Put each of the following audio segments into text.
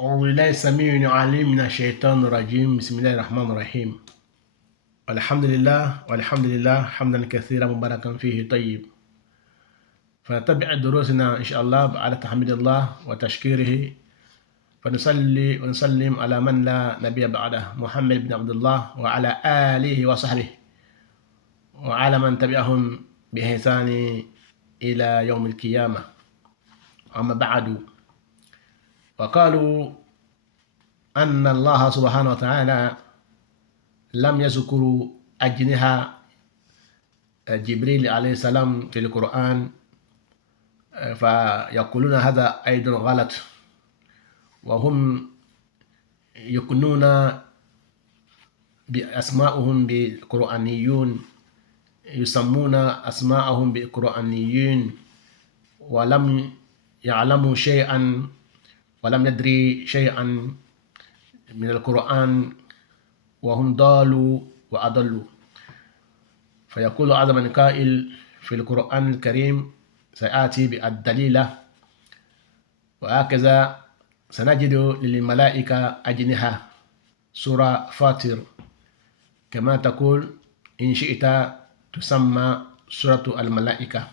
أعوذ بالله السميع العليم من الشيطان الرجيم. بسم الله الرحمن الرحيم. والحمد لله حمدا كثيرا مباركا فيه طيب. فنتبع دروسنا إن شاء الله على تحميد الله وتشكيره، فنصلي ونسلم على من لا نبي بعده، محمد بن عبد الله وعلى آله وصحبه وعلى من تبعهم بإحسان إلى يوم القيامة. أما بعد، وقالوا أن الله سبحانه وتعالى لم يذكر أجنحة جبريل عليه السلام في القرآن، فيقولون هذا أيضا غلط، وهم يكنون بأسماءهم بقرآنيون، يسمون أسماءهم بقرآنيين، ولم يعلموا شيئا ولم يدري شيئا من القرآن، وهم ضالوا وأضلوا. فيقول أعظم من قائل في القرآن الكريم سيأتي بالدليل، وهكذا سنجد للملائكة أجنحة، سورة فاطر كما تقول إن شئت تسمى سورة الملائكة.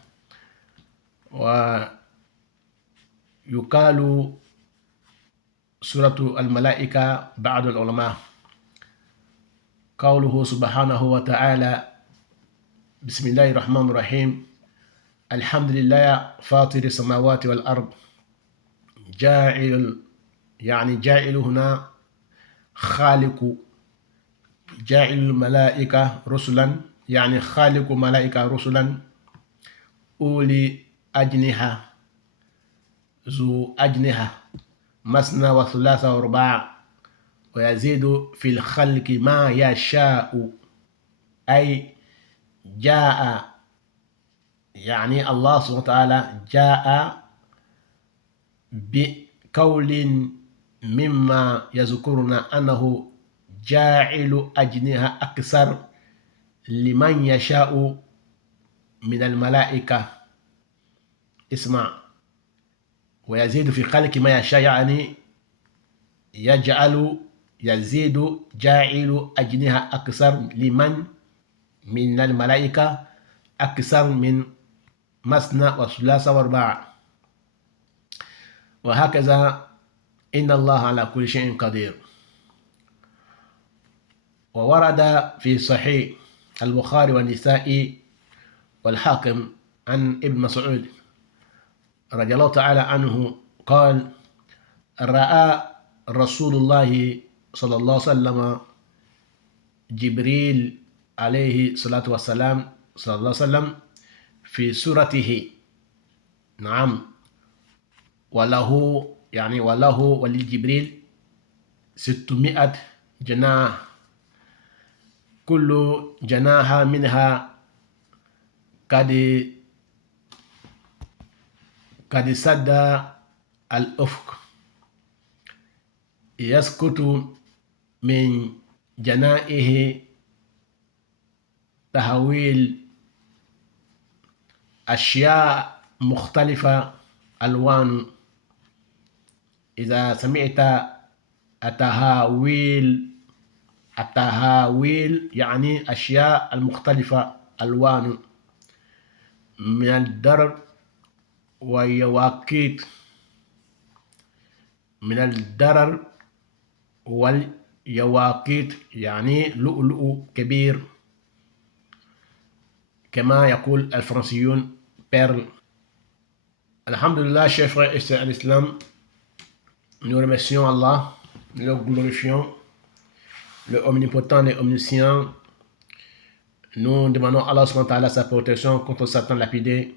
ويقال سورة الملائكة بعض العلماء قوله سبحانه وتعالى بسم الله الرحمن الرحيم الحمد لله فاطر السماوات والأرض جاعل، يعني جاعل هنا خالق، جاعل الملائكة رسلا، يعني خالق ملائكة رسلا أولي أجنحة، ذو أجنحة مثنى وثلاث ورباع، ويزيد في الخلق ما يشاء، أي جاء، يعني الله سبحانه وتعالى جاء بقول مما يذكرنا أنه جاعل أجنحة أكثر لمن يشاء من الملائكة. اسمع، ويزيد في خلق ما يشاء، يعني يجعل، يزيد، جاعل أجنحة أكثر لمن من الملائكة أكثر من مثنى وثلاث ورباع، وهكذا إن الله على كل شيء قدير. وورد في صحيح البخاري والنسائي والحاكم عن ابن مسعود رضي الله تعالى عنه قال رأى رسول الله صلى الله عليه وسلم جبريل عليه الصلاة والسلام صلى الله عليه وسلم في سورته، نعم، وله ولجبريل 600 جناح، كل جناح منها قد سد الأفق، يسقط من جنائه تهويل أشياء مختلفة ألوان. إذا سمعت التهاويل يعني أشياء المختلفة ألوان من الدرر واليواقيت، من الدرر واليواقيت يعني لؤلؤ كبير، كما يقول الفرنسيون بيرل. الحمد لله, chers frères et sœurs en islam, nous remercions Allah, nous le glorifions, le omnipotent et omniscient. Nous demandons à Allah subhanahu wa ta'ala sa protection contre Satan lapidé.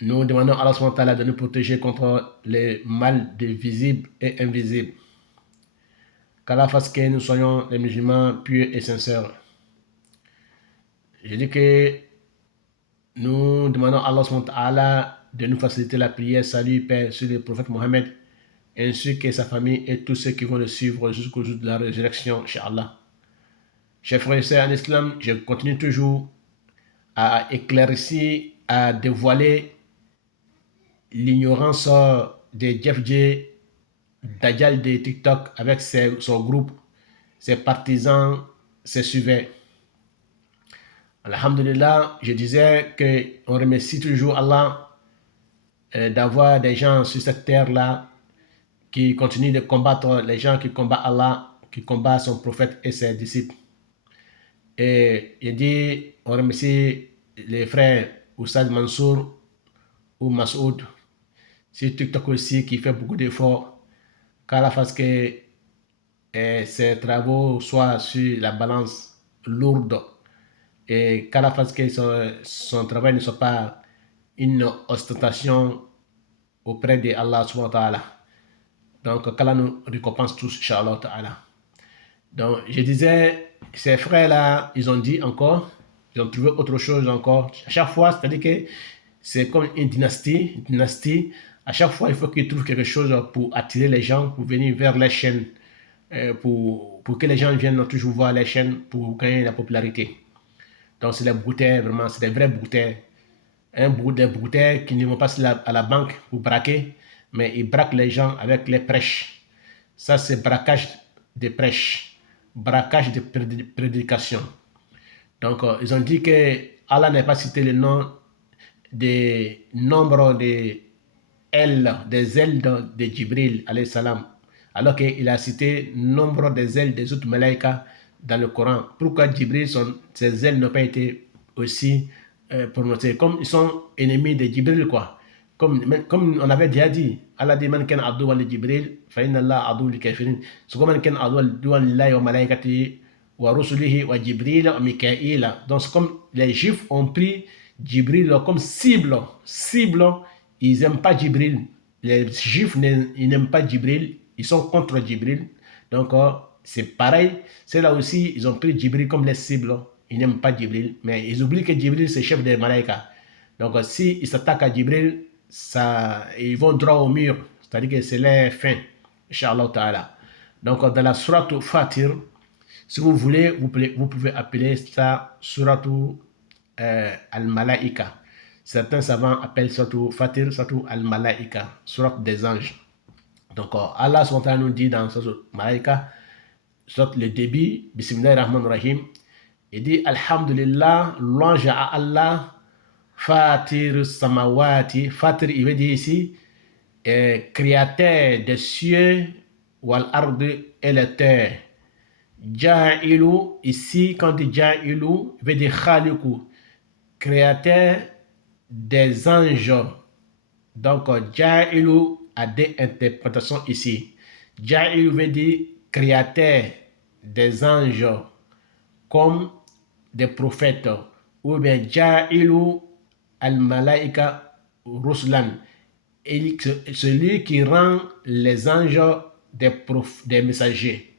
Nous demandons à Allah subhanahu wa ta'ala de nous protéger contre les mal visibles et invisibles. Qu'Allah fasse que nous soyons des musulmans pieux et sincères. Je dis que nous demandons à Allah subhanahu wa ta'ala de nous faciliter la prière, salut, paix sur le prophète Mohammed, ainsi que sa famille et tous ceux qui vont le suivre jusqu'au jour de la résurrection, Inch'Allah. Chers frères et sœurs en islam, je continue toujours à éclaircir, à dévoiler l'ignorance des Jefje Dajjal de TikTok avec son groupe, ses partisans, ses suivants. Alhamdulillah, je disais qu'on remercie toujours Allah d'avoir des gens sur cette terre-là qui continuent de combattre les gens qui combattent Allah, qui combattent son prophète et ses disciples. Et je dis, on remercie les frères Oussad Mansour ou Masoud, sur TikTok aussi, qui fait beaucoup d'efforts, qu'Allah fasse que ses travaux soient sur la balance lourde et qu'Allah fasse que son travail ne soit pas une ostentation auprès de Allah subhanahu wa ta'ala. Donc, qu'Allah nous récompense tous, Inch'Allah ta'ala. Donc, je disais, ces frères-là, ils ont dit encore, ils ont trouvé autre chose encore. À chaque fois, c'est-à-dire que c'est comme une dynastie. À chaque fois, il faut qu'ils trouvent quelque chose pour attirer les gens, pour venir vers les chaînes, pour que les gens viennent toujours voir les chaînes pour gagner la popularité. Donc, c'est des brouteurs, vraiment, c'est des vrais brouteurs. Des brouteurs qui ne vont pas à la banque pour braquer, mais ils braquent les gens avec les prêches. Ça, c'est braquage de prêches, braquage de prédication. Donc, ils ont dit que Allah n'a pas cité le nom des nombres des ailes de Jibril, alayhi salam, alors qu'il a cité nombre des ailes des autres malaïkas dans le Coran. Pourquoi Jibril, ses ailes n'ont pas été aussi prononcées? Comme ils sont ennemis de Jibril, quoi. Comme on avait déjà dit, Allah dit man kana aduwwan li Jibril fa inna Allah aduwwun lil kafirin. So man kana aduwwan lillahi wa malaikatihi wa rusulihi wa Jibril wa Mikaïl. Donc comme les Juifs ont pris Jibril comme cible, ils n'aiment pas Jibril. Les Juifs ils n'aiment pas Jibril, ils sont contre Jibril. Donc c'est pareil, c'est là aussi ils ont pris Jibril comme les cibles. Ils n'aiment pas Jibril, mais ils oublient que Jibril c'est chef des malaïkas. Donc si ils s'attaquent à Jibril, ils vont droit au mur, c'est-à-dire que c'est leur fin, Inch'Allah ta'ala. Donc dans la sourate Fatir, si vous voulez, vous pouvez appeler ça sourate al-Malaïka. Certains savants appellent sourate Fatir, sourate al-Malaïka, sourate des anges. Donc Allah nous dit dans sourate Malaïka, sourate le début, Bismillahir-Rahmanir-Rahim, il dit Alhamdulillah, louange à Allah, Fatir samawati, Fatir il veut dire ici, créateur des cieux, wal ardi et la terre. Ja'ilu, ici quand il dit Ja'ilu, il veut dire Khaliku, créateur des anges. Donc Ja'ilu a des interprétations ici. Ja'ilu veut dire créateur des anges comme des prophètes, ou bien Ja'ilu al-Malaïka Ruslan, celui qui rend les anges des messagers.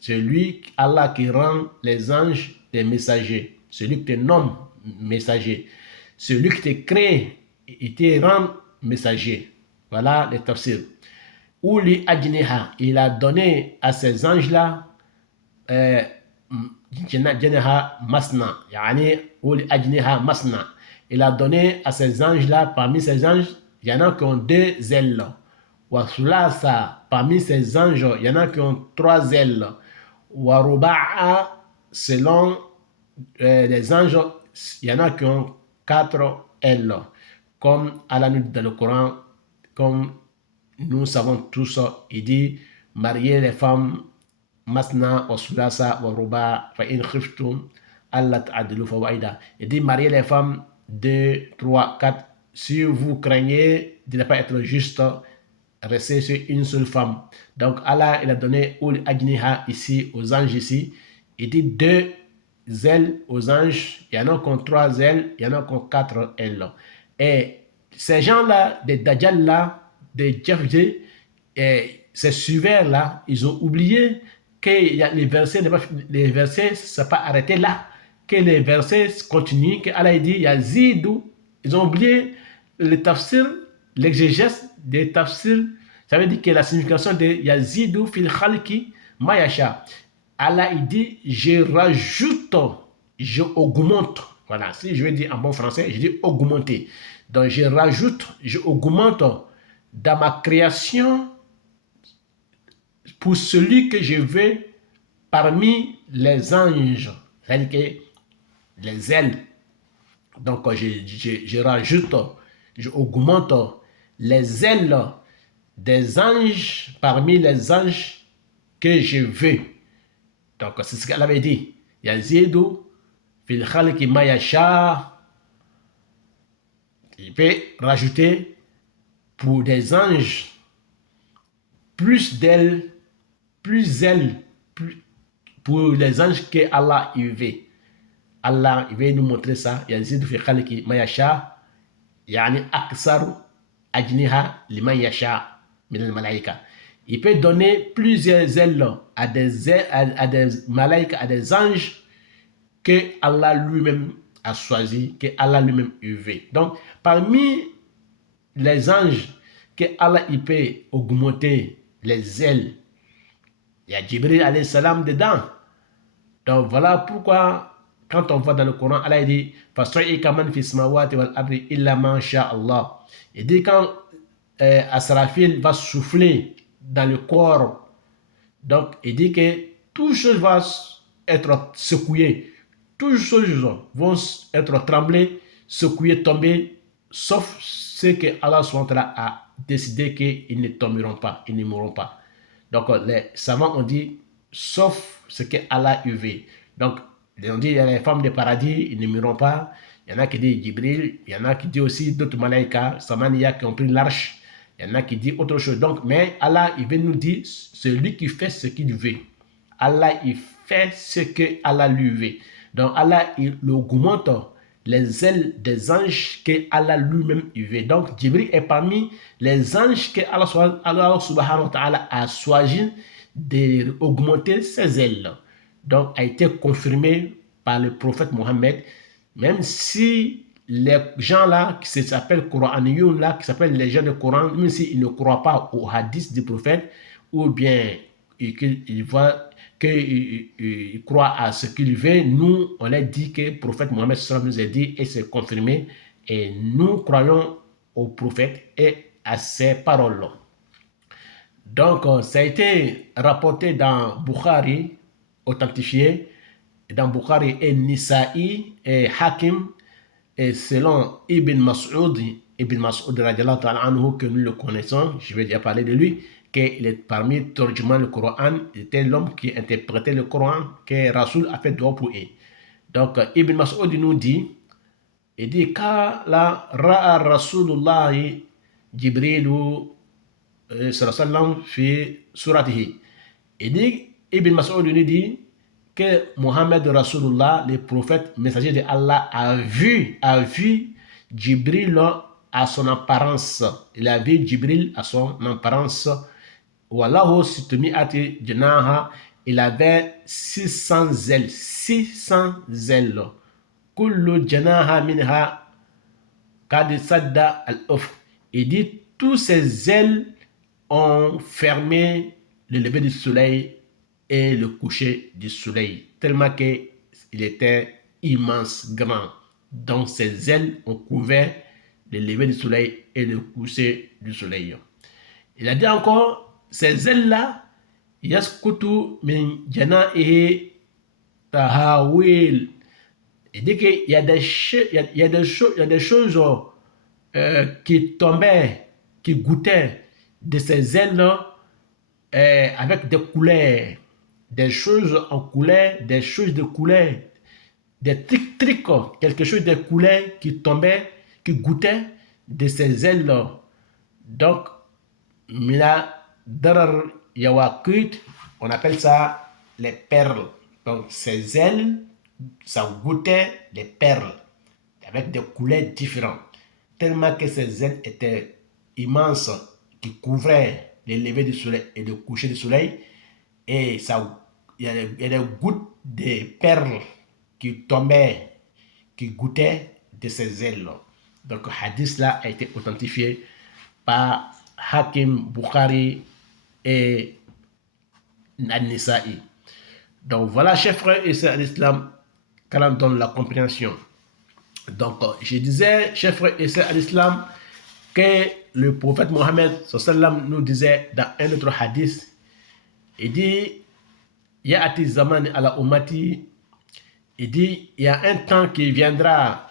Celui, Allah qui rend les anges des messagers. Celui qui te nomme messager. Celui qui te crée, il te rend messager. Voilà les tafsirs. Uli ajniha, il a donné à ces anges-là Janaha Masna, yani Uli ajniha Masna. Il a donné à ces anges-là, parmi ces anges, il y en a qui ont 2 ailes. Wasulasa, parmi ces anges, il y en a qui ont 3 ailes. Waruba'a, selon les anges, il y en a qui ont 4 ailes. Comme Allah nous dit dans le Coran, comme nous savons tous, il dit mariez les femmes Masna wa sulasa wa ruba fa in khiftum alla ta'dilu fa wa'ida. Il dit mariez les femmes 2, 3, 4. Si vous craignez de ne pas être juste, restez sur une seule femme. Donc Allah il a donné ul ajniha ici aux anges ici. Il dit 2 ailes aux anges. Il y en a qui ont 3 ailes, il y en a qui ont 4 ailes. Et ces gens-là, des Dajjal là, des Jafjé, ces suiveurs là, ils ont oublié que les versets ne sont pas arrêtés là, que les versets continuent, que Allah dit Yazidou. Ils ont oublié le tafsir, l'exégèse des tafsirs. Ça veut dire que la signification de Yazidou fil khalki mayasha. Allah il dit je rajoute, je augmente. Voilà, si je veux dire en bon français, je dis augmenter. Donc je rajoute, je augmente dans ma création pour celui que je veux parmi les anges. C'est-à-dire que les ailes. Donc, je rajoute, j'augmente les ailes des anges parmi les anges que je veux. Donc, c'est ce qu'elle avait dit. Yazidu fil khalqi ma yasha. Il peut rajouter pour des anges plus d'ailes, pour les anges que Allah il veut. Allah il veut nous montrer ça. Yazidu fil khalqi ma yasha. Yani aksar ajniha liman yasha min al-malaika. Il peut donner plusieurs ailes à des malaïkas, à des anges que Allah lui-même a choisi, que Allah lui-même veut. Donc, parmi les anges que Allah il peut augmenter les ailes, il y a Jibril alayhi salam dedans. Donc, voilà pourquoi, quand on voit dans le Coran, Allah dit Fasraika man fi samawati wal ardi illa man sha Allah. Il dit quand Asrafil va souffler dans le corps, donc il dit que toutes choses vont être secouées, toutes choses vont être tremblées, secouées, tomber, sauf ce que Allah a décidé qu'ils ne tomberont pas, ils ne mourront pas. Donc les savants ont dit sauf ce que Allah veut. Donc on dit il y a les femmes de paradis, ils ne mourront pas. Il y en a qui disent Jibril, il y en a qui disent aussi d'autres malaïkas, Samaniya qui ont pris l'arche. Il y en a qui disent autre chose. Donc, mais Allah, il veut nous dire, celui qui fait ce qu'il veut. Allah, il fait ce que Allah lui veut. Donc, Allah, il augmente les ailes des anges que Allah lui-même veut. Donc, Jibril est parmi les anges que Allah subhanahu wa ta'ala a choisi d'augmenter ses ailes. Donc, a été confirmé par le prophète Mohammed, même si les gens là qui s'appellent Coraniyoun là, qui s'appellent les gens de Coran, même s'ils ne croient pas au hadith du prophète, ou bien qu'ils voient qu'ils croient à ce qu'il veut, nous on a dit que le prophète Mohammed nous a dit et c'est confirmé, et nous croyons au prophète et à ses paroles. Donc ça a été rapporté dans Bukhari, authentifié, dans Bukhari et Nisa'i et Hakim. Et selon Ibn Mas'ud radiallahu ta'ala anhu, que nous le connaissons, je vais déjà parler de lui, qu'il est parmi Turjuman le Coran, il était l'homme qui interprétait le Coran, que Rasoul a fait droit pour eux. Donc Ibn Mas'ud nous dit, il dit, Kala ra'a Rasulullah Jibrilu sallallahu fi suratihi. Il dit, Ibn Mas'ud nous dit, que Mohammed Rasulullah, le prophète messager de Allah, a vu Jibril à son apparence. Il a vu Jibril à son apparence. Wallahu situmi'ati janaha. Il avait 600 ailes. 600 ailes. Kullu janaha minha kad sadda al-uf. Il dit, tous ces ailes ont fermé le lever du soleil et le coucher du soleil, tellement qu'il était immense, grand. Donc ses ailes ont couvert le lever du soleil et le coucher du soleil. Il a dit encore, ces ailes-là, yaskutu min jana'ihi tahawil. Il dit qu'il y a des choses qui tombaient, qui goûtaient de ces ailes avec des couleurs. Des choses en couleur, des choses de couleur, des trics, quelque chose de couleur qui tombait, qui goûtait de ces ailes. Donc, mina darar yawakut, on appelle ça les perles. Donc, ces ailes, ça goûtait des perles avec des couleurs différentes. Tellement que ces ailes étaient immenses, qui couvraient les levées du soleil et le coucher du soleil. Et ça, il y a des gouttes de perles qui tombaient, qui goûtaient de ces ailes. Donc, le hadith là a été authentifié par Hakim, Bukhari et An-Nisa'i. Donc, voilà, chers frères et sœurs d'Islam, quand on donne la compréhension. Donc, je disais, chers frères et sœurs d'Islam, que le prophète Mohammed sallam nous disait dans un autre hadith, Il dit, Ya'ati zaman ala ummati, il dit, il y a un temps qui viendra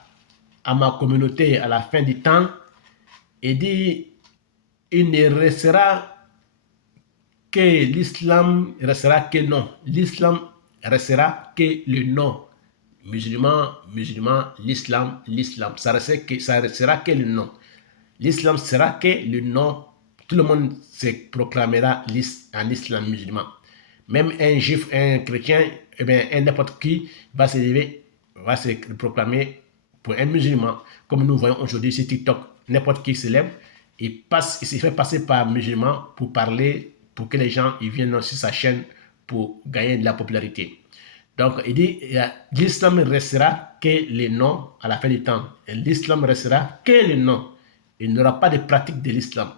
à ma communauté à la fin du temps. Il dit, il ne restera que l'islam restera que non. L'islam restera que le nom. Musulman, musulman, l'islam, l'islam. Ça restera que le nom. L'islam sera que le nom. Tout le monde se proclamera un islam musulman. Même un juif, un chrétien, eh bien, n'importe qui va se lever, va se proclamer pour un musulman. Comme nous voyons aujourd'hui sur TikTok, n'importe qui se lève, il se fait passer par musulman pour parler, pour que les gens ils viennent sur sa chaîne pour gagner de la popularité. Donc, il dit, l'islam restera que le nom à la fin du temps. L'islam restera que le nom. Il n'y aura pas de pratique de l'islam.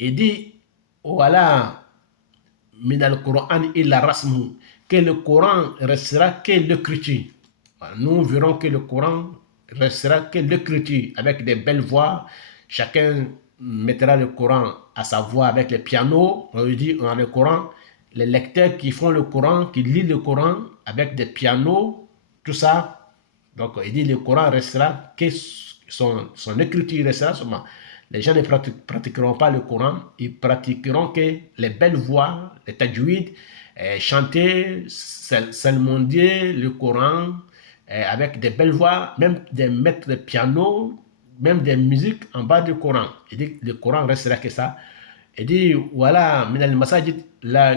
Il dit, voilà, min al-Qur'an illa rasmu, que le Coran restera que l'écriture. Nous verrons que le Coran restera que l'écriture, avec des belles voix. Chacun mettra le Coran à sa voix avec les pianos. On lui dit, on a le Coran. Les lecteurs qui font le Coran, qui lisent le Coran avec des pianos, tout ça. Donc, il dit, le Coran restera que son écriture restera seulement. Les gens ne pratiqueront pas le Coran, ils pratiqueront que les belles voix, les tajwid, chanter, salmodier le Coran avec des belles voix, même des maîtres de piano, même des musiques en bas du Coran. Il dit que le Coran restera que ça. Il dit, voilà, min al-masajid la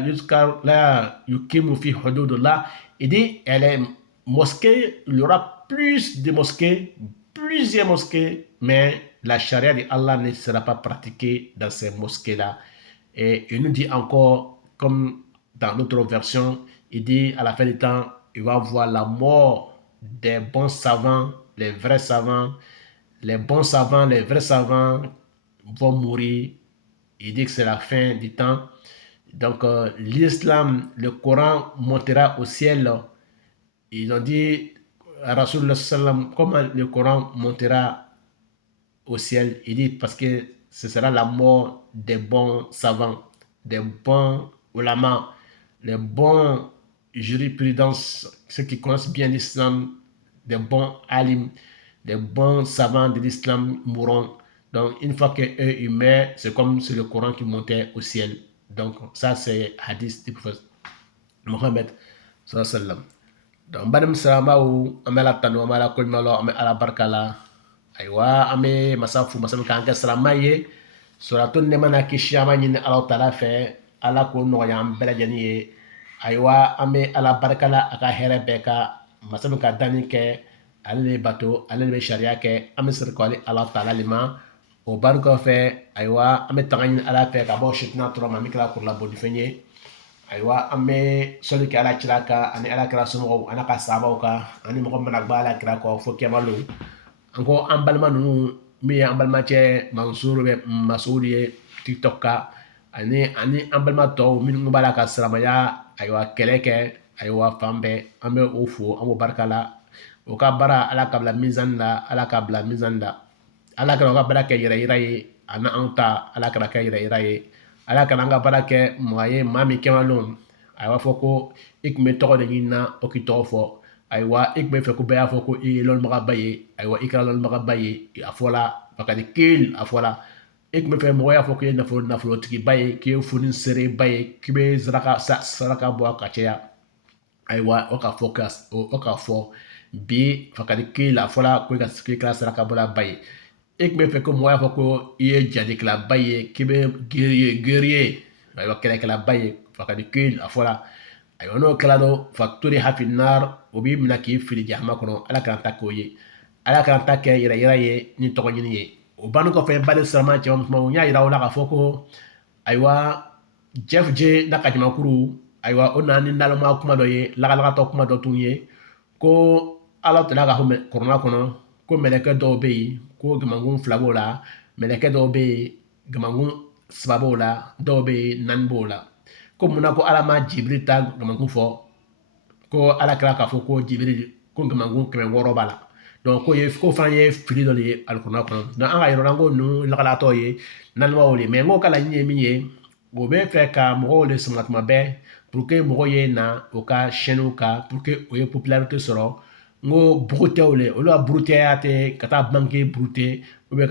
yukimu fi hududullah. Il dit, les mosquées, il y aura plus de mosquées, plusieurs mosquées, mais la charia d'Allah ne sera pas pratiquée dans ces mosquées-là. Et il nous dit encore, comme dans notre version, il dit à la fin du temps, il va voir la mort des bons savants, les vrais savants, les bons savants, les vrais savants vont mourir. Il dit que c'est la fin du temps. Donc l'islam, le Coran montera au ciel. Ils ont dit à Rasulullah sallam, comment le Coran montera au ciel. Il dit parce que ce sera la mort des bons savants, des bons ulama, les bons jurisprudences, ceux qui connaissent bien l'islam, des bons alim, des bons savants de l'islam mourront. Donc une fois qu'eux ils meurent, c'est comme c'est le Coran qui montait au ciel. Donc ça c'est hadith du prophète Mohammed sallallahu alaihi wasallam. Donc badam salamahu amela tanu amela kulmalo amela barkala aywa ame masafu masam kanka salamaye suratun ne mana kishama ni Allah taala fe ala ko no yam belajani aywa ame ala barkala aka here beka masam ka dani ke ale bato ale be sharia ke ame sir ko Allah taala lima o barko fe aywa ame tangani ala fe ka bo shitna tro mamikla pour la bodi fenye aywa ame soli ke ala chiraka ani ala kra sumo ana ka sabaw ka ani mo mana bala kra ko fo kemalu anko ambalma nu mi ambalma che mansur be masudi tiktok ka ani ambalma to min ngubala ka salamaya aywa keleke aywa fambe ame ofu amo barkala o ka bara ala kabla mizanda ala kabla mizanda ala ka bara ke yira ye ana anta ala ka ke yira ye ala kana nga bara ke moye mami kemalum aywa foko ikme to de nyina o ki to fo aywa ikme fe ko be afo ko lol maga baye aywa ikra lol maga baye afola bakadi kil afola ikme fe moye afo ko na fo tiki baye ki funin sere baye kibe zraka saraka bo ka cheya aywa o ka focus o ka fo bi fakadi kil afola ko ka sikla saraka bola baye ikme fe ko moye afo ko ye jadi kla baye kibe guerrier aywa kala baye fakadi kil afola aywa no kala do factory hafi nar obi mina ki fili jahma kono ala kan takoye ala kan takke yira ye ni to nyini ye o banu ko fe bale sama ci mo nya yira wala ka foko aywa Jeff J na ka jama kuru aywa onani ndalo ma kuma do ye la to kuma do tunye ko ala to la ka home corona kono ko meleke do be ko gamangun flabola meleke do be gamangun sababola do be nanbola ko muna ko ala ma jibril ta gamangun fo ko ala kira ka fo ko jibril ko gamangun keme woro bala donc ko ye ko fan ye fili do le alqur'an kono na anga yoro ngo nu la kala to ye nan wa wole me ngo kala nye mi ye o bɛ fɛ ka mɔgɔw le sama tuma bɛɛ pour que mɔgɔw ye na o ka chaîne kan pour que o ye popularité sɔrɔ n ko burutɛw le olu ka burutɛya tɛ ka taa banque burute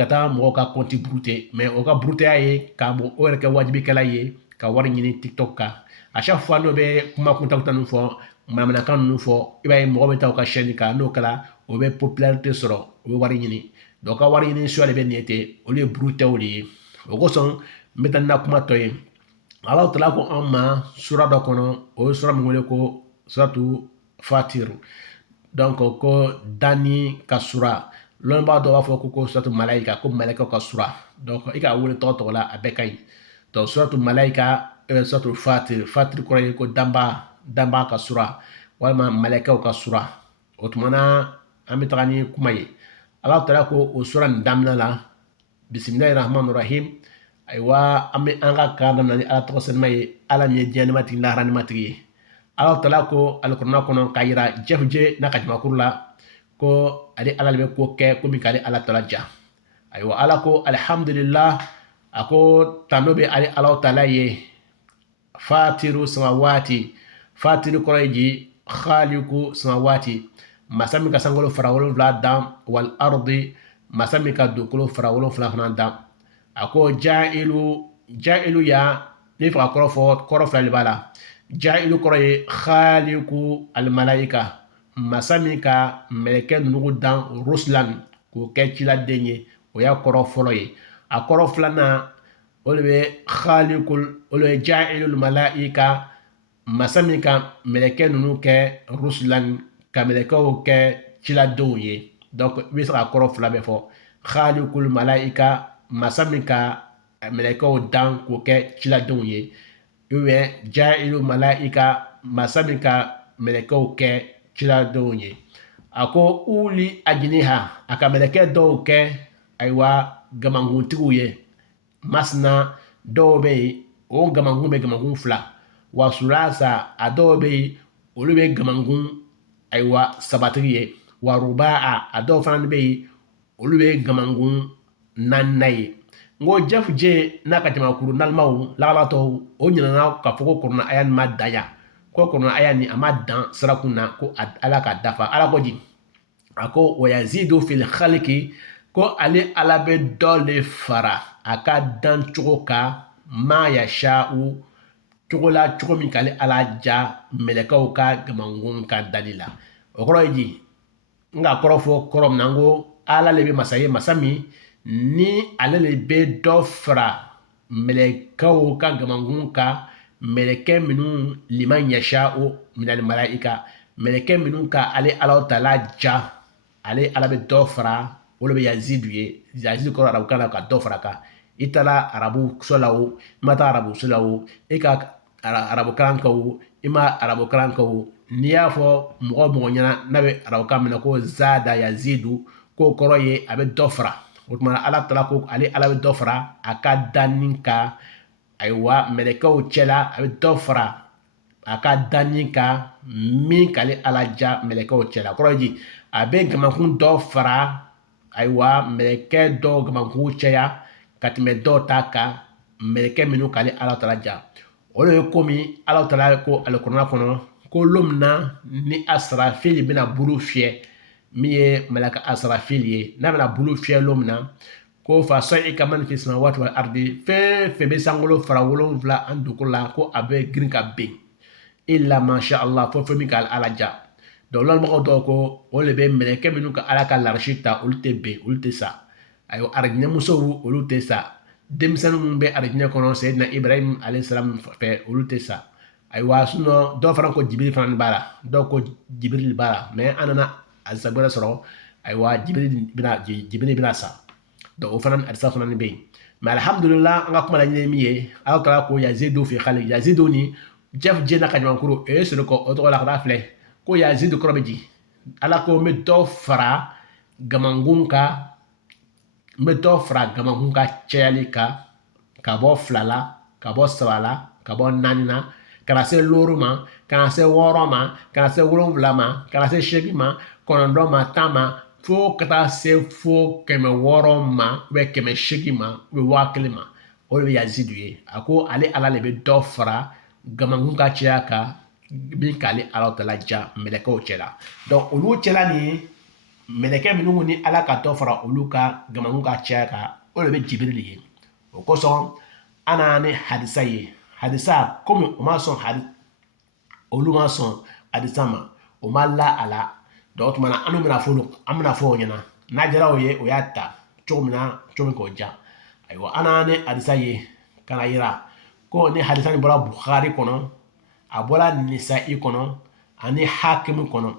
ka taa mɔgɔw ka compte burute mais o ka burutɛya ye ka o yɛrɛ kɛ wajibikɛla ye ka wari ɲini TikTok kan à chaque fois n'o bɛ kuma kuntakunta ninnu fɔ manamanakan ninnu fɔ i b'a ye mɔgɔ bɛ taa o ka chaîne kan n'o kɛra o bɛ popularité sɔrɔ o bɛ wari ɲini donc ka wari ɲini suya de bɛ nin ten olu ye burutɛw de ye o kosɔn n bɛ taa ni na kuma tɔ ye Allah tala ko an ma sura dɔ kɔnɔ o ye sura min wele ko suratu fatir donc ko dani ka sura lɔnnibaga dɔ b'a fɔ ko suratu malayika ko malayikaw ka sura donc i k'a wele tɔgɔ tɔgɔ la a bɛɛ ka ɲi donc suratu malayika suratu fatir fatir kɔrɔ ye ko danba ka sura walima malayikaw ka sura o tuma na an bɛ taga ni kuma ye Allah tala ko o sura nin daminɛ la bisimilahi rahmani rahim ayiwa an bɛ an ka kan daminɛ ni ala tɔgɔ sɛbɛnma ye ala min ye diɲɛnamatigi laharamatigi ye ala tala ko alikuranɛ kɔnɔ k'a yira jɛfuje n'a ka jamakuru la ko ale ala de bɛ ko kɛ komi k'ale ala tala ja ayiwa ala ko alhamdulillah a ko tando bɛ ale ala tala ye fatiru samawati fatiru kɔrɔ ye ji khaliku samawati masa min ka sankolo fara 7 dan wal ardi masa min ka dugukolo fara 7 fana dan a ko jailu ya ni fa kɔrɔ fila de b'a la jailu kɔrɔ ye khaliku almalayika masa min ka mɛlɛkɛ nugu dan ruslan k'o kɛ ciladen ye o y'a kɔrɔ fɔlɔ ye a kɔrɔ filanan o de bɛ khaliku o de ye jailu almalayika masa min ka mɛlɛkɛ ninnu kɛ ruslan ka mɛlɛkɛw kɛ ciladenw ye donc i bɛ se ka kɔrɔ fila bɛɛ fɔ khaliku almalayika masa min ka mɛlɛkɛw dan k'o kɛ ciladenw ye jailu malayika masa min ka mɛlɛkɛw kɛ ciladenw ye a ko uli ajiniha a ka mɛlɛkɛ dɔw kɛ ayiwa gamakuntigiw ye masina dɔw bɛ yen o gamakun bɛ gamakun fila wa sulasa a dɔw bɛ yen olu bɛ gamakun ayiwa sabatigi ye wa ruba'a a dɔw fana bɛ yen olu bɛ gamakun naaninan ye n ko jɛfuje n'a ka jamakuru nalimaw lagalatɔw o ɲinana ka fɔ ko kɔrɔna aya nin ma dan yan ko kɔrɔna aya nin a ma dan sirakun na ko ala ka dafa ala ko di a ko wa yazidu fil khalqi ko ale ala bɛ dɔ le fara a ka dan cogo kan ma yasha'u cogo la cogo min k'ale ala ja mɛlɛkɛw ka gamakun ka dali la o kɔrɔ ye di n ka kɔrɔ fɔ kɔrɔ min na n ko ala le bɛ masa ye masa min ni ale le bɛ dɔ fara mɛlɛkɛw ka gamakun kan mɛlɛkɛ minnu liman yasha'u minal malayika mɛlɛkɛ minnu ka ale ala tala ja ale ala bɛ dɔ fara o de bɛ yazidu ye yazidu kɔrɔ arabukan na ka dɔ fara kan i taara arabu so la o i ma taa arabu so la o i ka arabukalan kɛ o i ma arabukalan kɛ o n'i y'a fɔ mɔgɔ mɔgɔ ɲɛna n'a bɛ arabukan minɛ ko zada yazidu k'o kɔrɔ ye a bɛ dɔ fara o tuma ala tala ko ale ala bɛ dɔ fara a ka danni kan ayiwa mɛlɛkɛw cɛla a bɛ dɔ fara a ka danni kan min k'ale ala ja mɛlɛkɛw cɛla kɔrɔ ji a bɛ gamakun dɔ fara ayiwa mɛlɛkɛ dɔw gamakun cɛya ka tɛmɛ dɔw ta kan mɛlɛkɛ minnu k'ale ala tala ja o de ye komi ala tala ko alikuranɛ kɔnɔ ko don min na ni asarafili bɛna bulu fiyɛ min ye malaka asarafili ye n'a bɛna bulu fiyɛ don min na ko fa sa'ika man fi samawati wal ardi fɛn fɛn bɛ sankolo fara 7 an dugukolo la ko a bɛ girin ka ben illa masha Allah fo fɛn min ka ala ja donc lɔnbagaw dɔw ko o de bɛ mɛlɛkɛ minnu ka ala ka larisi ta olu tɛ ben olu tɛ sa ayiwa arijinɛmusow olu tɛ sa denmisɛnnin minnu bɛ arijinɛ kɔnɔ sayidina ibrahim alayhi salam fɛ olu tɛ sa ayiwa sunɔ dɔw fana ko jibiri fana b'a la dɔw ko jibiri b'a la mais an nana alisa gbɛrɛ sɔrɔ ayiwa jibiri bɛna sa donc o fana alisa fana bɛ yen mais alhamdulillah an ka kuma la ɲini min ye ala taala ko yazidu fi khali yazidu ni jɛf n'a ka ɲumankuru o ye sɔrɔ kɔ o tɔgɔ la ka taa filɛ ko yazidu kɔrɔ bɛ ji ala ko n bɛ dɔ fara gamakun kan n bɛ dɔ fara gamakun ka cɛyali kan ka bɔ 2 la ka bɔ 3 la ka bɔ 4 na ka na se 6 ma ka na se 6 ma ka na se 7 ma ka na se 8 ma 9 ma 10 ma fo ka taa se fo 600 ma 800 ma 1000 ma o le yazidu ye a ko ale ala le bɛ dɔ fara gamankun ka caya kan min k'ale ala tala ja mɛlɛkɛw cɛla donc olu cɛla ni mɛlɛkɛ minnu ni ala ka dɔ fara olu ka gamankun ka caya kan o le bɛ jibiri ye o kosɔn an na ni hadisa ye hadisa komi o ma sɔn olu ma sɔn hadisa ma o ma la a la donc o tuma na an bɛna fɔ o ɲɛna n'a diyara o ye o y'a ta cogo min k'o ja ayiwa an na ni hadisa ye ka na yira ko ni hadisa nin bɔra Bukhari kɔnɔ a bɔra Nisa'i kɔnɔ ani Hakim kɔnɔ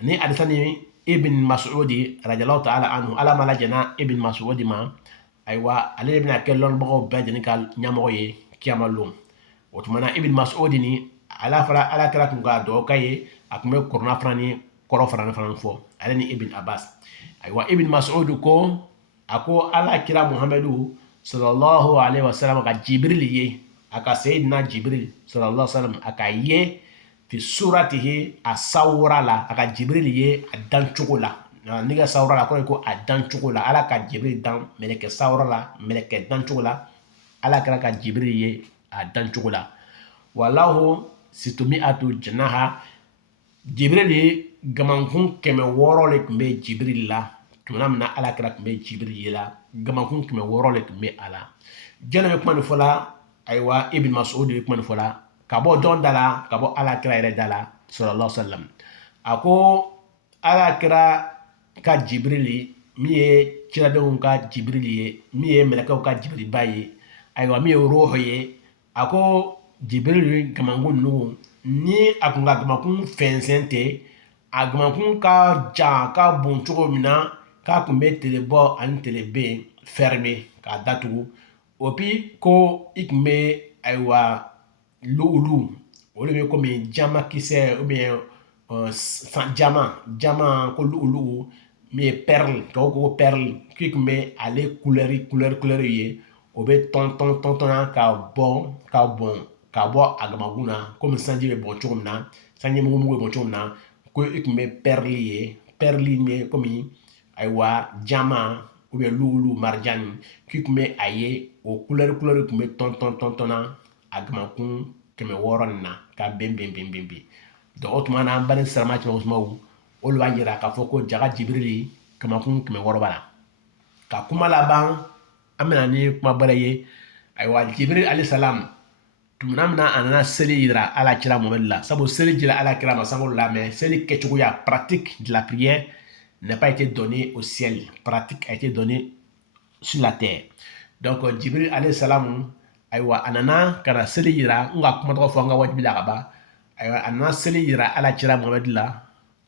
ni hadisa ni Ibn Mas'ud radiyallahu ta'ala anhu ala ma lajɛna Ibn Mas'ud ma ayiwa ale bɛna kɛ lɔnnibagaw bɛɛ lajɛlen ka ɲɛmɔgɔ ye kiyama lon o tuma na Ibn Mas'ud ni ala kɛra tun ka dɔgɔ ka ye a tun bɛ kurana fana ni kɔrɔ fana fɔ ale ni Ibn Abbas ayiwa Ibn Mas'ud ko a ko ala kira Muhammadu sallallahu alaihi wasallam ka Jibril ye a ka Sayyidina Jibril sallallahu alaihi wasallam a ka ye fi suratihi a sawura la a ka Jibril ye a dan cogo la ni ka sawura la ko a dan cogo la ala ka Jibril dan mɛlɛkɛ sawura la mɛlɛkɛ dan cogo la ala kɛra ka Jibril ye a dan cogo la wallahu situmi'atu janaha Jibril ye gamankun 600 le tun bɛ Jibril la tuma min na ala kɛra tun bɛ Jibril ye la gamankun 600 le tun bɛ a la jɛnɛ bɛ kuma nin fɔ la ayiwa Ibn Mas'ud bɛ kuma nin fɔ la ka bɔ jɔn da la ka bɔ ala kɛra yɛrɛ da la sallallahu alaihi wasallam a ko ala kɛra ka Jibril min ye kiradenw ka Jibril ye min ye mɛlɛkɛw ka Jibril ba ye ayiwa min ye ruhu ye a ko Jibril gamankun ninnu ni a kun ka gamankun fɛnsɛn tɛ a gamankun ka jan ka bon cogo min na k'a kun bɛ telebɔ ani telebe ferme k'a datugu o bi ko i kun bɛ ayiwa lu'ulu o de bɛ komi jama kisɛ ou bien jama ko lu'ulu min ye perle tɔw ko perle k'i kun bɛ ale couleur ye o bɛ tɔn ka bɔn ka bɔ a gamankun na komi sanji bɛ bɔn cogo min na sanji mugu bɛ bɔn cogo min na ko i kun bɛ perle ye perle min ye komi ayiwa jama ou bien lu'ulu marjani k'i kun bɛ a ye o couleur kun bɛ tɔn na a gamankun 600 nin na ka ben donc o tuma na an bani sarama cɛmaw sumaw olu b'a yira k'a fɔ ko jaga Jibril gamankun 600 b'a la ka kuma laban an bɛna ni kuma bɛrɛ ye ayiwa Jibril alayhi salam tuma min na a nana seli yira ala kira Muhammad la sabu seli dira ala kira ma sango la mais seli kɛcogoya pratique de la prière n'a pas été donné au ciel pratique a été donné sur la terre donc Jibril alayhi salam ayiwa a nana ka na seli yira n ka kuma tɔgɔ fɔ an ka wajibi la ka ban ayiwa a nana seli yira ala kira Muhammad la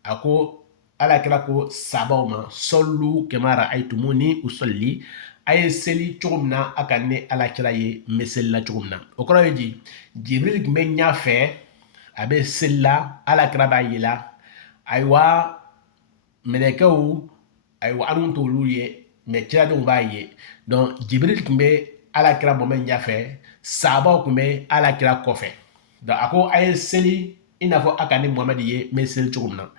a ko ala kira ko sabaw ma sallu kama ra'aytumuni usalli a ye seli cogo min na a ka ne ala kira ye n bɛ seli la cogo min na o kɔrɔ ye di Jibril tun bɛ ɲɛfɛ a bɛ seli la ala kira b'a ye la ayiwa mɛlɛkɛw ayiwa an tun t'olu ye mais kiradenw b'a ye donc Jibril tun bɛ ala kira Muhammad ɲɛfɛ sabaw tun bɛ ala kira kɔfɛ donc a ko a ye seli i n'a fɔ a ka ne Muhammad ye n bɛ seli cogo min na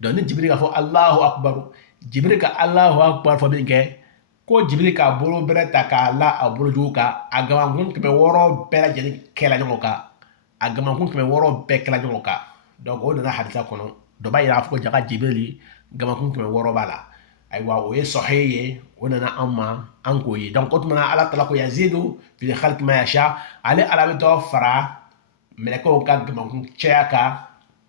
donc ni Jibril k'a fɔ Allahu akbar Jibril ka Allahu akbar fɔ min kɛ ko Jibril k'a bolo bɛrɛ ta k'a la a bolojugu kan a gamankun 600 bɛɛ lajɛlen kɛla ɲɔgɔn kan a gamankun 600 bɛɛ kɛla ɲɔgɔn kan donc o nana hadisa kɔnɔ dɔ b'a yira k'a fɔ ko jaga Jibril gamankun 600 b'a la ayiwa o ye sahih ye o nana an ma an k'o ye donc o tuma na ala tala ko yazidu fil khalqi ma yasha ale ala bɛ dɔ fara mɛlɛkɛw ka gamankun caya kan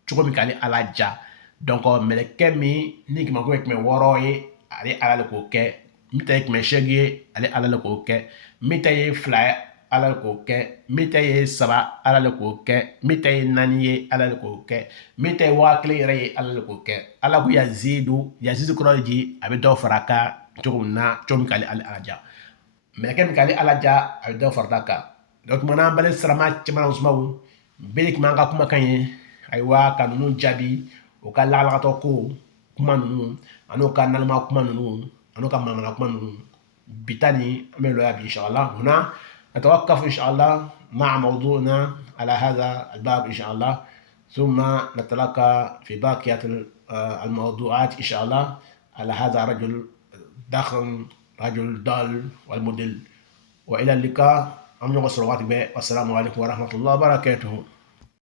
cogo min k'ale ala ja donc mɛlɛkɛ min ni gamankun ye 600 ye ale ala le k'o kɛ min ta ye 800 ye ale ala le k'o kɛ min ta ye 2 ye ala le k'o kɛ min ta ye 3 ala le k'o kɛ min ta ye 4 ye ala le k'o kɛ min ta ye 1000 yɛrɛ ye ala le k'o kɛ ala ko yazidu kɔrɔ ji a bɛ dɔ fara a kan cogo min k'ale ala ja mɛlɛkɛ min k'ale ala ja a bɛ dɔ fara a kan donc tuma na an bali sarama cɛman sumaw bɛɛ de tun b'an ka kumakan ye ayiwa ka ninnu jaabi o ka lagalagatɔ ko kuma ninnu an'o ka nalima kuma ninnu an'o ka manamana kuma ninnu bitani an bɛ lɔya bi inshallah huna نتوقف إن شاء الله مع موضوعنا على هذا الباب إن شاء الله ثم نتلاقى في باقية الموضوعات إن شاء الله على هذا رجل ضخم رجل ضال والمدل وإلى اللقاء. أم نغسر والسلام عليكم ورحمة الله وبركاته.